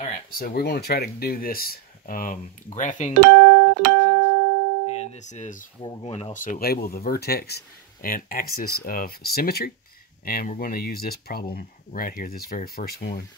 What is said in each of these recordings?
All right, so we're going to try to do this graphing the functions, and this is where we're going to also label the vertex and axis of symmetry, and we're going to use this problem right here, this very first one.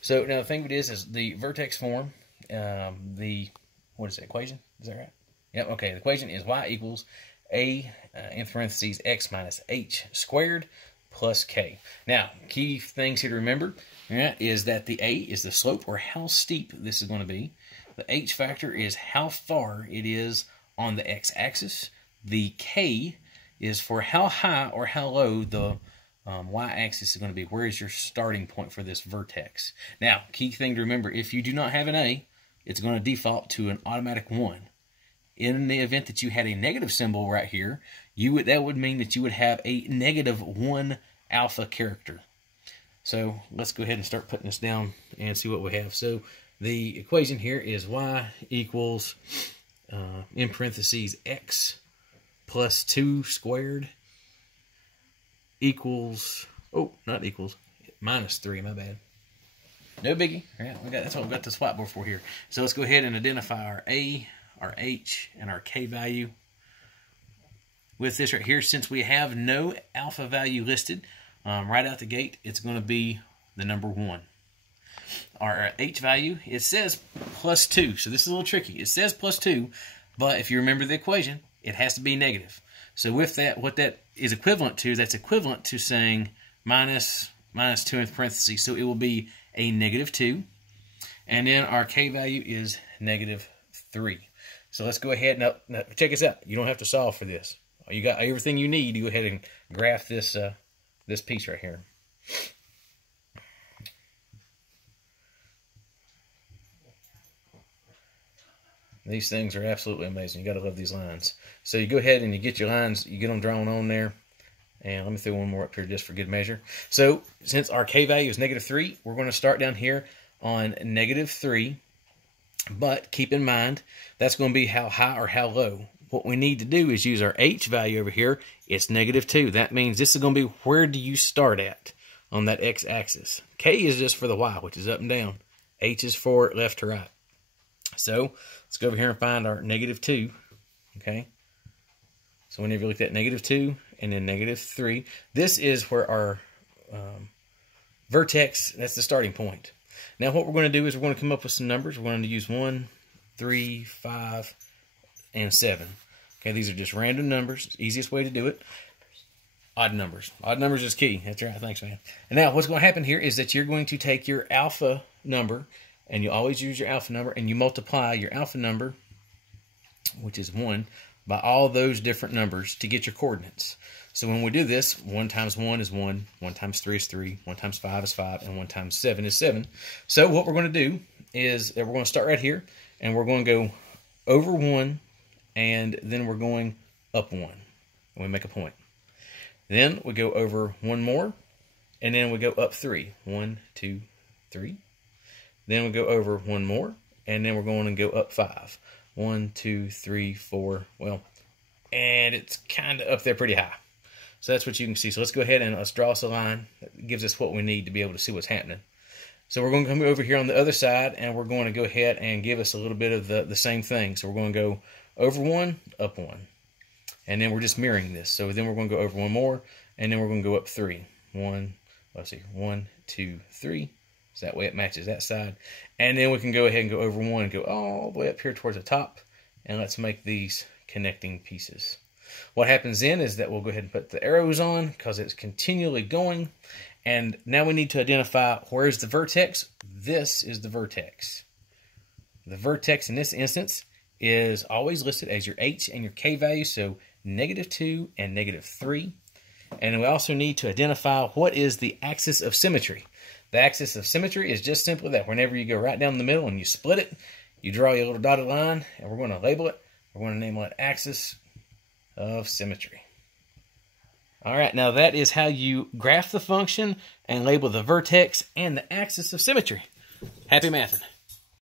So now the thing with this is the vertex form, what is the equation? Is that right? Yep, okay, the equation is y equals a in parentheses x minus h squared plus k. Now, key things here to remember is that the a is the slope, or how steep this is going to be. The h factor is how far it is on the x-axis. The k is for how high or how low the y-axis is going to be. Where is your starting point for this vertex? Now, key thing to remember, if you do not have an a, it's going to default to an automatic 1. In the event that you had a negative symbol right here, that would mean that you would have a -1 alpha character. So let's go ahead and start putting this down and see what we have. So the equation here is y equals, in parentheses, x plus 2 squared equals, oh, not equals, minus 3, my bad. No biggie. Yeah, that's what we've got this whiteboard for here. So let's go ahead and identify our a, our h, and our k value. With this right here, since we have no alpha value listed, right out the gate, it's going to be the number 1. Our h value, it says plus 2, so this is a little tricky. It says plus 2, but if you remember the equation, it has to be negative. So with that, what that is equivalent to, that's equivalent to saying minus 2 in parentheses, so it will be a -2. And then our k value is -3. So let's go ahead, now check this out. You don't have to solve for this. You got everything you need to go ahead and graph this this piece right here. These things are absolutely amazing. You got to love these lines. So you go ahead and you get your lines, you get them drawn on there. And let me throw one more up here just for good measure. So since our k value is -3, we're going to start down here on -3. But keep in mind, that's going to be how high or how low. What we need to do is use our h value over here. It's -2. That means this is going to be where do you start at on that x-axis. K is just for the y, which is up and down. H is for left to right. So let's go over here and find our -2. Okay. So whenever you look at -2 and then -3, this is where our vertex, that's the starting point. Now what we're going to do is we're going to come up with some numbers. We're going to use 1, 3, 5, and 7. Okay, these are just random numbers. Easiest way to do it. Odd numbers. Odd numbers is key. That's right. Thanks, man. And now what's going to happen here is that you're going to take your alpha number, and you always use your alpha number, and you multiply your alpha number, which is 1, by all those different numbers to get your coordinates. So when we do this, 1 times 1 is 1, 1 times 3 is 3, 1 times 5 is 5, and 1 times 7 is 7. So what we're going to do is that we're going to start right here, and we're going to go over 1, and then we're going up 1. And we make a point. Then we go over 1 more, and then we go up 3. 1, 2, 3. Then we go over 1 more, and then we're going to go up 5. 1, 2, 3, 4. Well, and it's kind of up there pretty high. So that's what you can see. So let's go ahead and let's draw us a line that gives us what we need to be able to see what's happening. So we're going to come over here on the other side, and we're going to go ahead and give us a little bit of the same thing. So we're going to go over 1, up 1. And then we're just mirroring this. So then we're going to go over 1 more, and then we're going to go up 3. 1, let's see, 1, 2, 3. So that way it matches that side. And then we can go ahead and go over 1 and go all the way up here towards the top. And let's make these connecting pieces. What happens then is that we'll go ahead and put the arrows on because it's continually going. And now we need to identify where's the vertex. This is the vertex. The vertex in this instance is always listed as your h and your k value, so -2 and -3. And we also need to identify what is the axis of symmetry. The axis of symmetry is just simply that whenever you go right down the middle and you split it, you draw your little dotted line, and we're going to label it. We're going to name it axis of symmetry. All right, now that is how you graph the function and label the vertex and the axis of symmetry. Happy mathing.